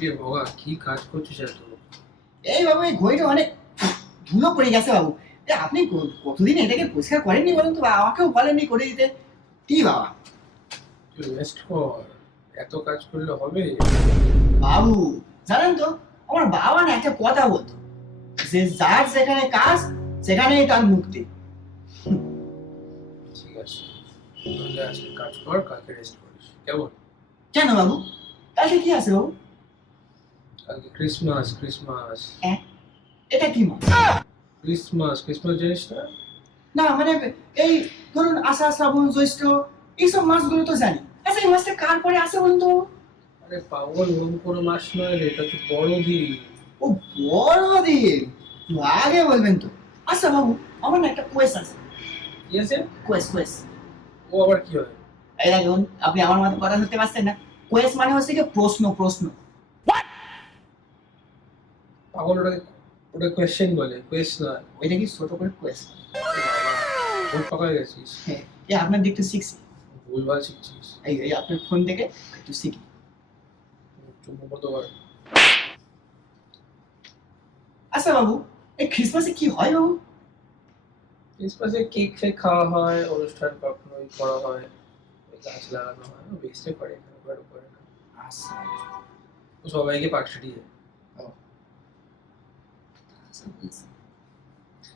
রে বাবা, কি কাজ করছিস এত? এই বাবু, এই ঘড়িটা অনেক ধুলো পড়ে গেছে বাবু। আপনি কতদিন এটাকে পরিষ্কার করেননি বলুন তো? আমাকেও বলেননি করে দিতে। কি বাবা? তুই রেস্ট কর, এত কাজ করলে হবে? বাবু, জানেন তো, আমার বাবা না একটা কথা বলতো, যে যার যেখানে কাজ সেখানেই তার মুক্তি। ঠিক আছে, তাহলে আজকে কাজ কর, কালকে রেস্ট করিস, কেমন? কেন বাবু? কালকে কি আছে বাবু? কালকে ক্রিসমাস। ক্রিসমাস হ্যাঁ, এটা কি মাস? ক্রিসমাস ক্রিসমাস জানিস না? না মানে, এই ধরুন আষাঢ় শ্রাবণ জ্যৈষ্ঠ এইসব মাসগুলো তো জানি। আচ্ছা, এই মাসটা কার পরে আসে বলুন তো? আরে পাগল, ওরকম কোনো মাস নয় রে, এটা তো বড়দিন। ও, বড়দিন? আগে বলবেন তো। আচ্ছা বাবু, আমার না একটা কোয়েস আছে। কি আছে? কোয়েস। ও আবার কি হয়? এই দেখুন, আপনি আমার মতো কথা ধরতে পারছেন না। কোয়েস মানে হচ্ছে কি প্রশ্ন। পাগল, ওটা কোয়েশ্চেন বলে, কোয়েস না। ওইটা কি ছোট করে কোয়েস? ভুল পাকায় গেছিস। হ্যাঁ, এই আপনার দিকটা শিখছি। ভুলভাল শিখছিস। এই আপনার ফোন থেকে একটু শিখি। চুপ কতবার। আচ্ছা বাবু, এই খ্রিসমাসে কি হয় বাবু? ক্রিসমাসে কেক ফেক খাওয়া হয়, অনুষ্ঠান কখনোই করা হয়, ওই গাছ লাগানো হয়, বেস্টে করে, এখানে করে না। আচ্ছা। ও সবাইকে পার্টি দিয়ে। ও, আচ্ছা, বুঝছি।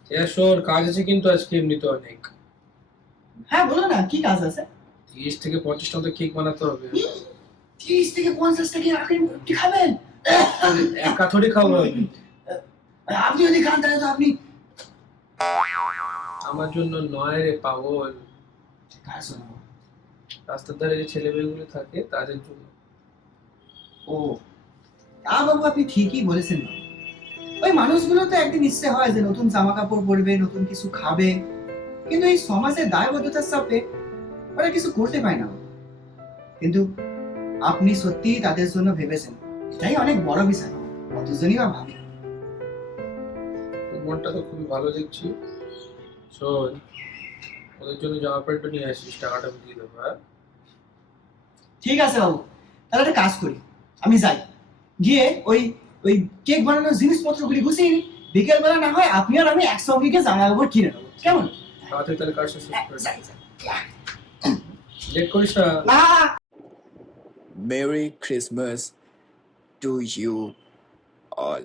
ঠিক আছে, শোন, কাজ আছে কিন্তু আজকে এমনিতে অনেক। হ্যাঁ বলো না, কি কাজ আছে? 30 থেকে 50টা মতো কেক বানাতে হবে। 30 থেকে 50টা কি আপনি খাবেন? একা থোড়ি খাবো আমি। আপনি যদি খান তাহলে তো আপনি আমার জন্য নয় রে পাগল, কার শোনাবো? রাস্তার ধারে যে ছেলে মেয়েগুলো থাকে তাদের জন্য। ও, তা বাবু আপনি ঠিকই বলেছেন বাবু। ওই মানুষগুলো তো একদিন ইচ্ছে হয় যে নতুন জামা কাপড় পরবে, নতুন কিছু খাবে, কিন্তু এই সমাজের দায়বদ্ধতার চাপে ওরা কিছু করতে পায় না। কিন্তু আপনি সত্যিই তাদের জন্য ভেবেছেন, এটাই অনেক বড় বিষয়। কতজনই বা ভাবে। তোর মনটা তো খুবই ভালো দেখছি। শোন, ওদের জন্য জামা প্যান্ট নিয়ে আসিস, টাকাটা আমি দিয়ে দেবো। হ্যাঁ, ঠিক আছে বাবু, তাহলে একটা কাজ করি, আমি যাই, গিয়ে ওই ওই কেক বানানোর জিনিসপত্রগুলি গুছিয়ে নিই। বিকেল বেলা না হয় আপনি আর আমি একসঙ্গে গিয়ে জামা কাপড় কিনে নেবো, কেমন? তাড়াতাড়ি তাহলে কাজটা শেষ করে যাই, যাই। লেট করিস না। না। Merry Christmas to you all.